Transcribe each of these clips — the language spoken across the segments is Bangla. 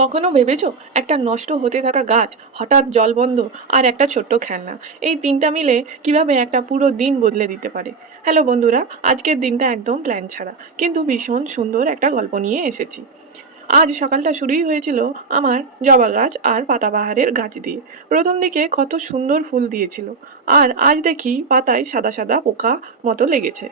কখনো ভেবেছো একটা নষ্ট হতে থাকা গাছ, হঠাৎ জলবন্ধ, আর একটা ছোট্ট খেলনা, এই তিনটা মিলে কিভাবে একটা পুরো দিন বদলে দিতে পারে? হ্যালো বন্ধুরা, আজকের দিনটা একদম প্ল্যান ছাড়া কিন্তু ভীষণ সুন্দর একটা গল্প নিয়ে এসেছি। আজ সকালটা শুরুই হয়েছিল আমার জবা গাছ আর পাতাবাহারের গাছ দিয়ে। প্রথম দিকে কত সুন্দর ফুল দিয়েছিল, আর আজ দেখি পাতায় সাদা সাদা পোকা মতো লেগেছে।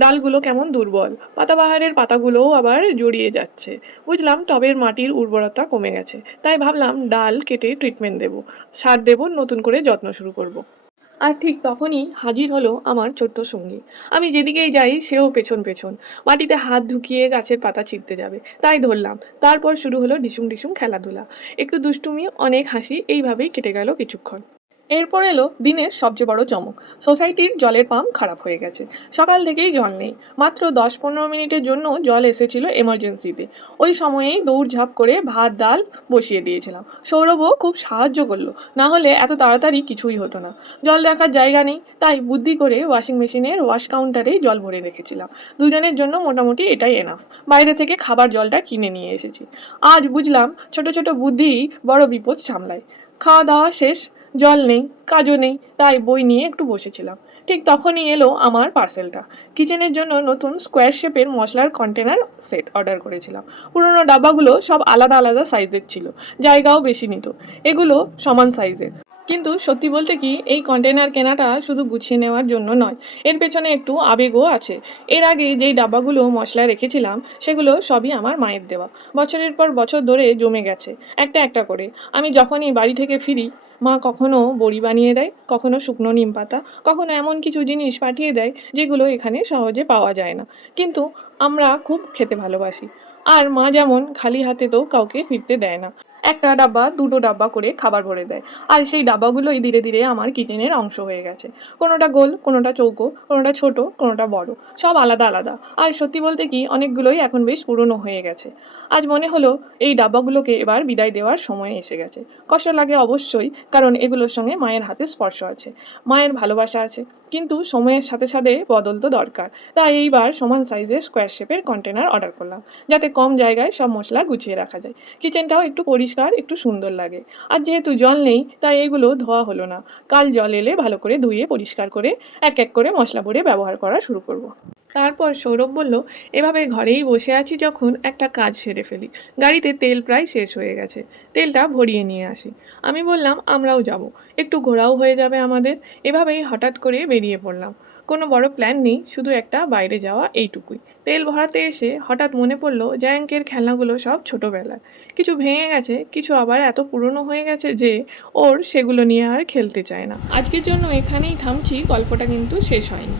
ডালগুলো কেমন দুর্বল, পাতাবাহারের পাতাগুলোও আবার জড়িয়ে যাচ্ছে। বুঝলাম টবের মাটির উর্বরতা কমে গেছে, তাই ভাবলাম ডাল কেটে ট্রিটমেন্ট দেব, সার দেব, নতুন করে যত্ন শুরু করব। আর ঠিক তখনই হাজির হলো আমার ছোট্ট সঙ্গী। আমি যেদিকেই যাই সেও পেছন পেছন, মাটিতে হাত ঢুকিয়ে গাছের পাতা ছিঁড়তে যাবে, তাই ধরলাম। তারপর শুরু হলো ডিসুম ডিসুম খেলাধুলা, একটু দুষ্টুমি, অনেক হাসি, এইভাবেই কেটে গেল কিছুক্ষণ। এরপর এলো দিনের সবচেয়ে বড় চমক। সোসাইটির জলের পাম্প খারাপ হয়ে গেছে। সকাল থেকেই জল নেই। মাত্র 10-15 মিনিটের জন্য জল এসেছিল এমার্জেন্সিতে। ওই সময়েই দৌড়ঝাঁপ করে ভাত ডাল বসিয়ে দিয়েছিলাম। সৌরভও খুব সাহায্য করলো, না হলে এত তাড়াতাড়ি কিছুই হতো না। জল রাখার জায়গা নেই, তাই বুদ্ধি করে ওয়াশিং মেশিনের ওয়াশ কাউন্টারেই জল ভরে রেখেছিলাম। দুজনের জন্য মোটামুটি এটাই এনাফ। বাইরে থেকে খাবার জলটা কিনে নিয়ে এসেছি। আজ বুঝলাম ছোট ছোট বুদ্ধিই বড় বিপদ সামলায়। খাওয়া দাওয়া শেষ, জল নেই, কাজও নেই, তাই বই নিয়ে একটু বসেছিলাম। ঠিক তখনই এলো আমার পার্সেলটা। কিচেনের জন্য নতুন স্কোয়ার শেপের মশলার কন্টেনার সেট অর্ডার করেছিলাম। পুরোনো ডাব্বাগুলো সব আলাদা আলাদা সাইজের ছিল, জায়গাও বেশি নিত। এগুলো সমান সাইজের। কিন্তু সত্যি বলতে কি, এই কন্টেনার কেনাটা শুধু গুছিয়ে নেওয়ার জন্য নয়, এর পেছনে একটু আবেগও আছে। এর আগে যেই ডাব্বাগুলো মশলা রেখেছিলাম সেগুলো সবই আমার মায়ের দেওয়া। বছরের পর বছর ধরে জমে গেছে একটা একটা করে। আমি যখনই বাড়ি থেকে ফিরি, মা কখনো বড়ি বানিয়ে দেয়, কখনো শুকনো নিম পাতা, কখনো এমন কিছু জিনিস পাঠিয়ে দেয় যেগুলো এখানে সহজে পাওয়া যায় না। কিন্তু আমরা খুব খেতে ভালোবাসি। আর মা যেমন খালি হাতে তো কাউকে ফিরতে দেয় না, একটা ডাব্বা দুটো ডাব্বা করে খাবার ভরে দেয়। আর সেই ডাব্বাগুলোই ধীরে ধীরে আমার কিচেনের অংশ হয়ে গেছে। কোনোটা গোল, কোনোটা চৌকো, কোনোটা ছোট, কোনোটা বড়, সব আলাদা আলাদা। আর সত্যি বলতে কি, অনেকগুলোই এখন বেশ পুরনো হয়ে গেছে। আজ মনে হলো এই ডাব্বাগুলোকে এবার বিদায় দেওয়ার সময় এসে গেছে। কষ্ট লাগে অবশ্যই, কারণ এগুলোর সঙ্গে মায়ের হাতে স্পর্শ আছে, মায়ের ভালোবাসা আছে। কিন্তু সময়ের সাথে সাথে বদল তো দরকার। তাই এইবার সমান সাইজের স্কোয়ার শেপের কন্টেনার অর্ডার করলাম, যাতে কম জায়গায় সব মশলা গুছিয়ে রাখা যায়, কিচেনটাও একটু পরিষ্কার, একটু সুন্দর লাগে। আর যেহেতু জল নেই, তাই এগুলো ধোয়া হলো না। কাল জল এলে ভালো করে ধুয়ে পরিষ্কার করে এক এক করে মশলা ভরে ব্যবহার করা শুরু করব। তারপর সৌরভ বলল, এভাবে ঘরেই বসে আছি যখন, একটা কাজ সেরে ফেলি। গাড়িতে তেল প্রায় শেষ হয়ে গেছে, তেলটা ভরিয়ে নিয়ে আসি। আমি বললাম আমরাও যাব, একটু ঘোরাও হয়ে যাবে আমাদের। এভাবেই হঠাৎ করে বেরিয়ে পড়লাম। কোনো বড় প্ল্যান নেই, শুধু একটা বাইরে যাওয়া, এইটুকুই। তেল ভরাতে এসে হঠাৎ মনে পড়লো জ্যাঙ্কের খেলনাগুলো সব ছোটোবেলার। কিছু ভেঙে গেছে, কিছু আবার এত পুরনো হয়ে গেছে যে ওর সেগুলো নিয়ে আর খেলতে চায় না। আজকের জন্য এখানেই থামছি, গল্পটা কিন্তু শেষ হয়নি।